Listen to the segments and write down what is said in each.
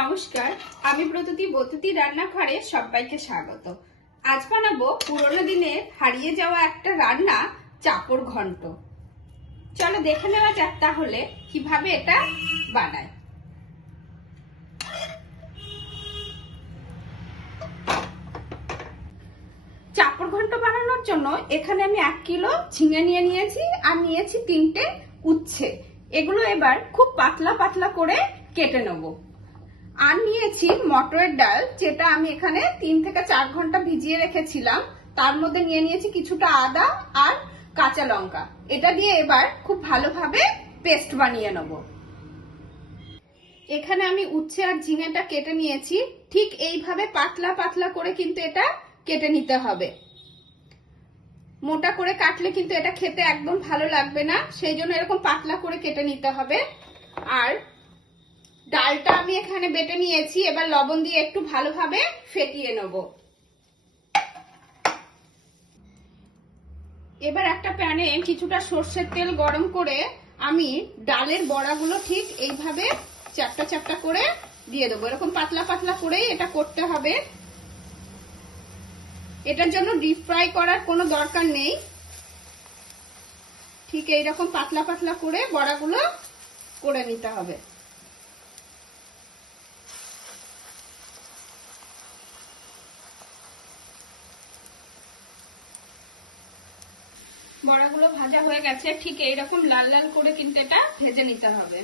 নমস্কার, আমি প্রতুতি রান্নাঘরে সবাইকে স্বাগত। আজ বানাবো পুরোনো দিনের হারিয়ে যাওয়া একটা রান্না, চাপড় ঘন্ট। চলো দেখে নেওয়া যাক তাহলে কিভাবে এটা বানায়। চাপড় ঘন্ট বানানোর জন্য এখানে আমি 1 কিলো ঝিঙে নিয়ে নিয়েছি আর নিয়েছি 3টে উচ্ছে। এগুলো এবার খুব পাতলা পাতলা করে কেটে নেবো। আর নিয়েছি মটরের ডাল, যেটা আমি এখানে 3 থেকে 4 ঘন্টা ভিজিয়ে রেখেছিলাম। তার মধ্যে নিয়ে নিয়েছি কিছুটা আদা আর কাঁচা লঙ্কা। এটা দিয়ে এবার খুব ভালোভাবে পেস্ট বানিয়ে নেব। এখানে আমি উচ্ছে আর ঝিঙেটা কেটে নিয়েছি। ঠিক এইভাবে পাতলা পাতলা করে কিন্তু এটা কেটে নিতে হবে। মোটা করে কাটলে কিন্তু এটা খেতে একদম ভালো লাগবে না, সেই জন্য এরকম পাতলা করে কেটে নিতে হবে। আর ডালটা আমি এখানে বেটে নিয়েছি, এবার লবণ দিয়ে একটু ভালোভাবে ফেটিয়ে নেব। এবার একটা প্যানে কিছুটা সর্ষের তেল গরম করে আমি ডালের বড়াগুলো ঠিক এইভাবে চ্যাপটা চ্যাপটা করে দিয়ে দেবো। এরকম পাতলা পাতলা করেই এটা করতে হবে। এটার জন্য ডিপ ফ্রাই করার কোনো দরকার নেই। ঠিক এইরকম পাতলা পাতলা করে বড়াগুলো করে নিতে হবে। বড়াগুলো ভাজা হয়ে গেছে, ঠিক এইরকম লাল লাল করে কিন্তু এটা ভেজে নিতে হবে।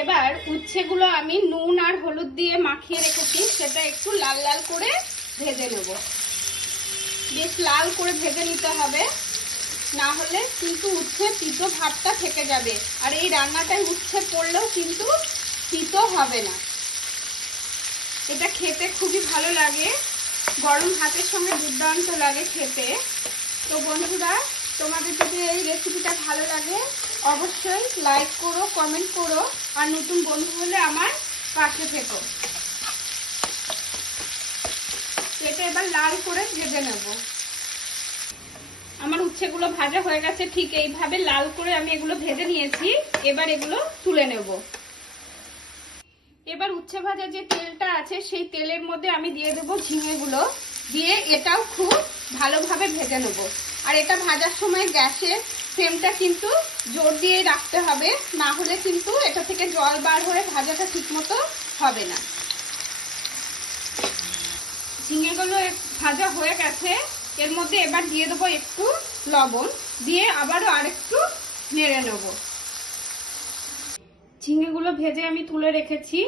এবার উচ্ছেগুলো আমি নুন আর হলুদ দিয়ে মাখিয়ে রেখেছি, সেটা একটু লাল লাল করে ভেজে নেব। বেশ লাল করে ভেজে নিতে হবে, না হলে কিন্তু উচ্ছে তিতো ভাবটা থেকে যাবে। আর এই রান্নাটায় উচ্ছে পড়লেও কিন্তু তিতো হবে না। এটা খেতে খুবই ভালো লাগে, গরম ভাতের সঙ্গে দুর্দান্ত লাগে খেতে। তো বন্ধুরা, তোমাদের যদি এই রেসিপিটা ভালো লাগে অবশ্যই লাইক করো, কমেন্ট করো, আর নতুন বন্ধু হলে আমার পাশে থেকো। এটা এবার লাল করে ভেজে নেব। আমার উচ্ছেগুলো ভাজা হয়ে গেছে, ঠিক এইভাবে লাল করে আমি এগুলো ভেজে নিয়েছি। এবার এগুলো তুলে নেব। এবার উচ্ছে ভাজা যে তেলটা আছে সেই তেলের মধ্যে আমি দিয়ে দেবো ঝিঙেগুলো, দিয়ে এটাও খুব ভালোভাবে ভেজে নেব। আর এটা ভাজার সময় গ্যাসের ফ্লেমটা কিন্তু জোর দিয়ে রাখতে হবে, না হলে কিন্তু এটা থেকে জল বার হয়ে ভাজাটা ঠিক মতো হবে না। ঝিঙেগুলো ভাজা হয়ে গেছে, এর মধ্যে এবার দিয়ে দেবো একটু লবণ, দিয়ে আবারও আরেকটু নেড়ে নেব। ঝিঙেগুলো ভেজে আমি তুলে রেখেছি।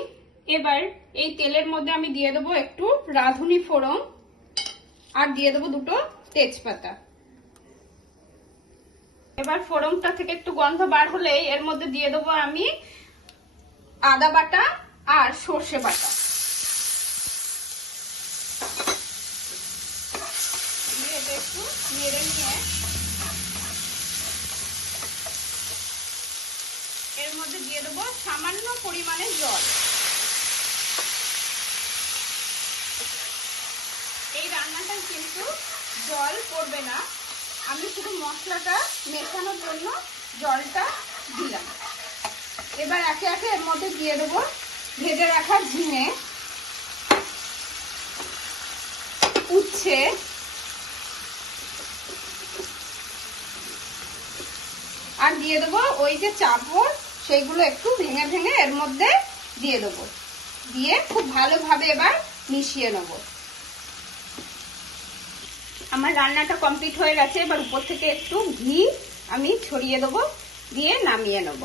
এবার এই তেলের মধ্যে আমি দিয়ে দেবো একটু রাঁধুনি ফোড়ন, আর দিয়ে দেবো 2টো তেজপাতা। এবার ফোড়নটা থেকে একটু গন্ধ বার হলেই এর মধ্যে দিয়ে দেবো আমি আদা বাটা আর সর্ষে বাটা। একটু নেড়ে নিয়ে এর মধ্যে দিয়ে দেবো সামান্য পরিমাণে জল। এই রান্নাটা কিন্তু জল পড়বে না, আমি শুধু মশলাটা মেশানোর জন্য জলটা দিলাম। এবার একে একে এর মধ্যে দিয়ে দেবো ভেজে রাখা ঝিঙে, উচ্ছে, আর দিয়ে দেবো ওই যে চাপড়, সেইগুলো একটু ভেঙে ভেঙে এর মধ্যে দিয়ে দেবো। দিয়ে খুব ভালোভাবে এবার মিশিয়ে নেব। আমার রান্নাটা কমপ্লিট হয়ে গেছে। এবার উপর থেকে একটু ঘি আমি ছড়িয়ে দেবো, দিয়ে নামিয়ে নেব।